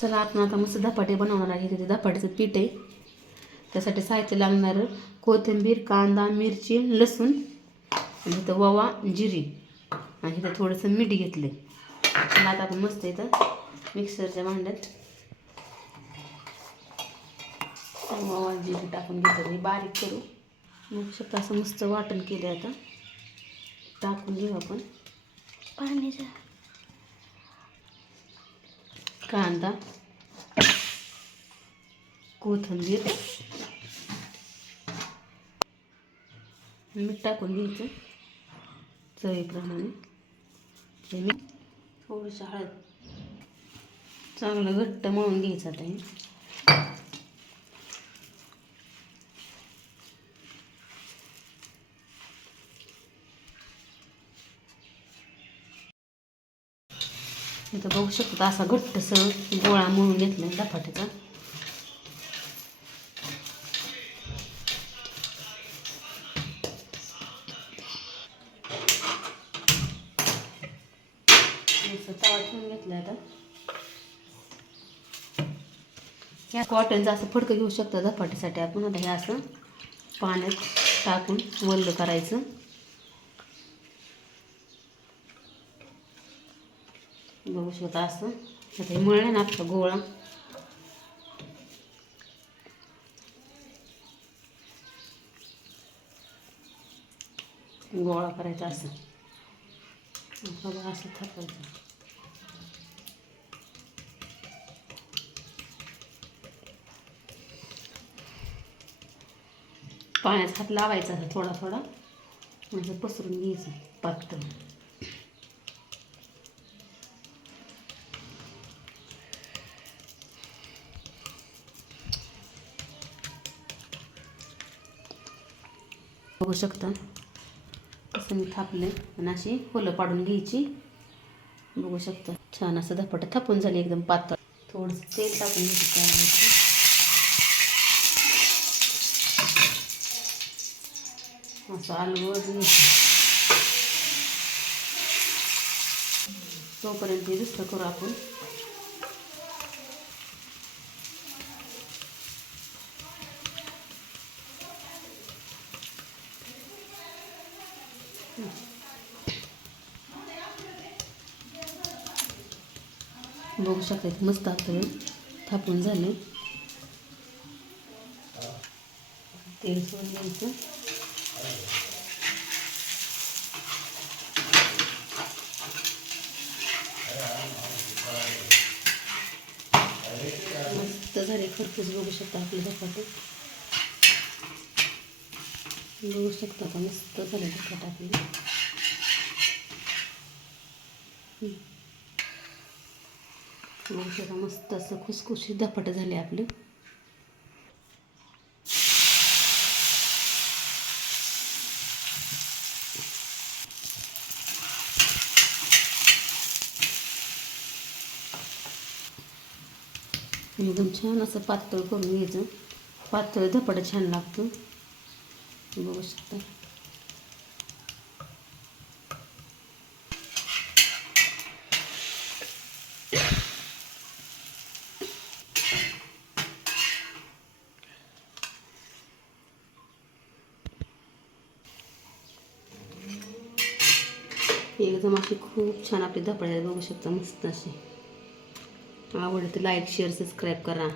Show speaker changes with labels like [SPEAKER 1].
[SPEAKER 1] चला आपण आता मस्त धपाटे बनवणार आहे. तिथे धपाट्याचं पीठ आहे. त्यासाठी साहित्य लागणार कोथिंबीर कांदा मिरची लसूण आणि इथं ववा जिरी आणि इथं थोडंसं मीठ घेतलं चला आता आपण मस्त इथं मिक्सरच्या भांड्यात ववा जिरी टाकून घेतलं बारीक करू. मग शकता असं मस्त वाटण केलं आता. टाकून घेऊ आपण.
[SPEAKER 2] पाण्याचा
[SPEAKER 1] कांदा कोथिंबीर मीठ टाकून घ्यायचं चवीप्रमाणे. मी थोडंसं हळद चांगलं घट्ट मळून घ्यायचं आता इथं बघू शकतो असा घट्टसर गोळा मळून घेतला आहे धपाट्याचा तवा ठेवून घेतला आता. या कॉटनचं असं फडकं घेऊ शकतो धपाटीसाठी आपण. आता हे असं पाण्यात टाकून वल्ल करायचं. बघू शकता असं. आता हे मळलं ना आपला गोळा. गोळा करायचा असं. बघा असं थापायचं. पाण्यात हात लावायचा असं थोडा थोडा. म्हणजे पसरून घ्यायचं पातळ. बघू शकता. असं मी थापले आणि अशी फुलं पाडून घ्यायची. बघू शकता. छान असं धपाटं थापून झाली एकदम पातळ. थोडंसं तेल टाकून घ्यायचं असं अलगद घ्यायचं. तोपर्यंत हे दुसरं करू आपण. बघू शकता मस्त आपलं थापून झालं. तेल सोडून घ्यायचं मस्त झाले खरपूस बघू शकता आपले धपाटे बघू शकता का? मस्त झालं धपाटे आपली बघू शकता मस्त असं खुसखुशी धपाटे झाले आपले. एकदम छान असं पातळ करून घ्यायचं. पातळ धपाटं छान लागतं. बघू शकता एकदम अशी खूप छान आपली धपाटे बघू शकता मस्त अशी आवडते लाईक शेअर सबस्क्राईब करा